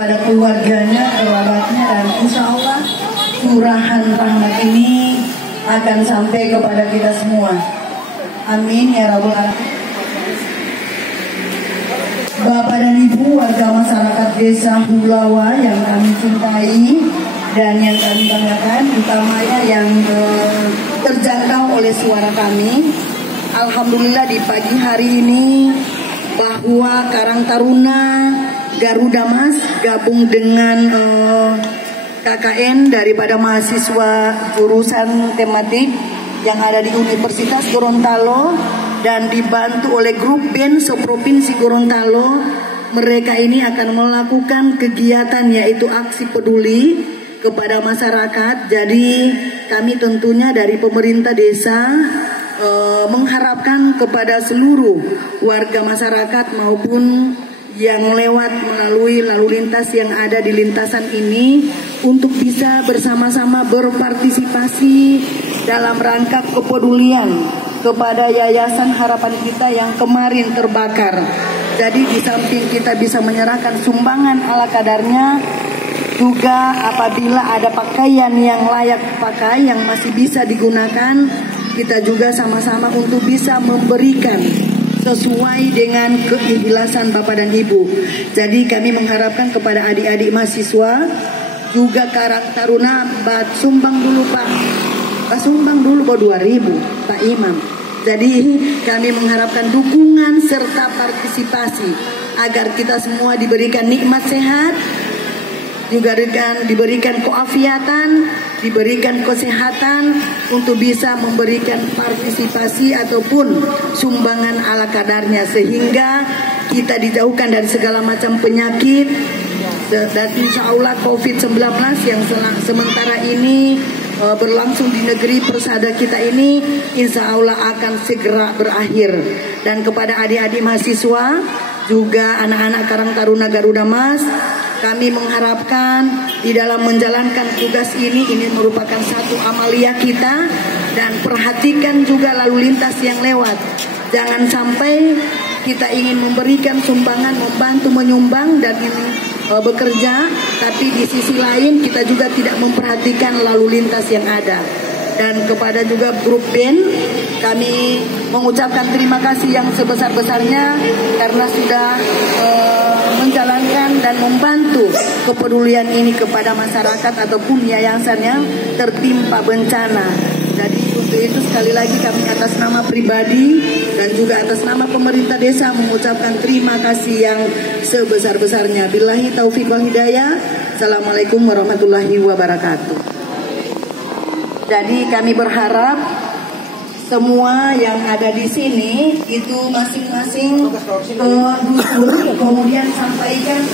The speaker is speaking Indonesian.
pada keluarganya, kerabatnya, dan insya Allah curahan rahmat ini akan sampai kepada kita semua. Amin ya rabbal alamin. Bapak dan Ibu warga masyarakat Desa Hulawa yang kami cintai dan yang kami banggakan, utamanya yang terjangkau oleh suara kami. Alhamdulillah di pagi hari ini bahwa Karang Taruna Garuda Mas gabung dengan KKN daripada mahasiswa jurusan tematik yang ada di Universitas Gorontalo dan dibantu oleh grup band seprovinsi Gorontalo. Mereka ini akan melakukan kegiatan yaitu aksi peduli kepada masyarakat. Jadi kami tentunya dari pemerintah desa mengharapkan kepada seluruh warga masyarakat maupun yang lewat melalui lalu lintas yang ada di lintasan ini untuk bisa bersama-sama berpartisipasi dalam rangka kepedulian kepada Yayasan Harapan Kita yang kemarin terbakar. Jadi di samping kita bisa menyerahkan sumbangan ala kadarnya, juga apabila ada pakaian yang layak pakai yang masih bisa digunakan, kita juga sama-sama untuk bisa memberikan sesuai dengan keikhlasan Bapak dan Ibu. Jadi kami mengharapkan kepada adik-adik mahasiswa juga Karang Taruna sumbang dulu Pak. Sumbang dulu 2.000 Pak Imam. Jadi kami mengharapkan dukungan serta partisipasi agar kita semua diberikan nikmat sehat, juga diberikan keafiatan, diberikan kesehatan untuk bisa memberikan partisipasi ataupun sumbangan ala kadarnya sehingga kita dijauhkan dari segala macam penyakit. Dan insya Allah COVID-19 yang sementara ini berlangsung di negeri persada kita ini insya Allah akan segera berakhir. Dan kepada adik-adik mahasiswa juga anak-anak Karang Taruna Garuda Mas, kami mengharapkan di dalam menjalankan tugas ini merupakan satu amalia kita, dan perhatikan juga lalu lintas yang lewat. Jangan sampai kita ingin memberikan sumbangan, membantu menyumbang dan bekerja, tapi di sisi lain kita juga tidak memperhatikan lalu lintas yang ada. Dan kepada juga grup band, kami mengucapkan terima kasih yang sebesar-besarnya karena sudah menjalankan dan membantu kepedulian ini kepada masyarakat ataupun yayasan yang tertimpa bencana. Jadi untuk itu sekali lagi kami atas nama pribadi dan juga atas nama pemerintah desa mengucapkan terima kasih yang sebesar-besarnya. Billahi taufiq wal hidayah. Assalamualaikum warahmatullahi wabarakatuh. Jadi kami berharap semua yang ada di sini itu masing-masing ke dusun kemudian sampaikan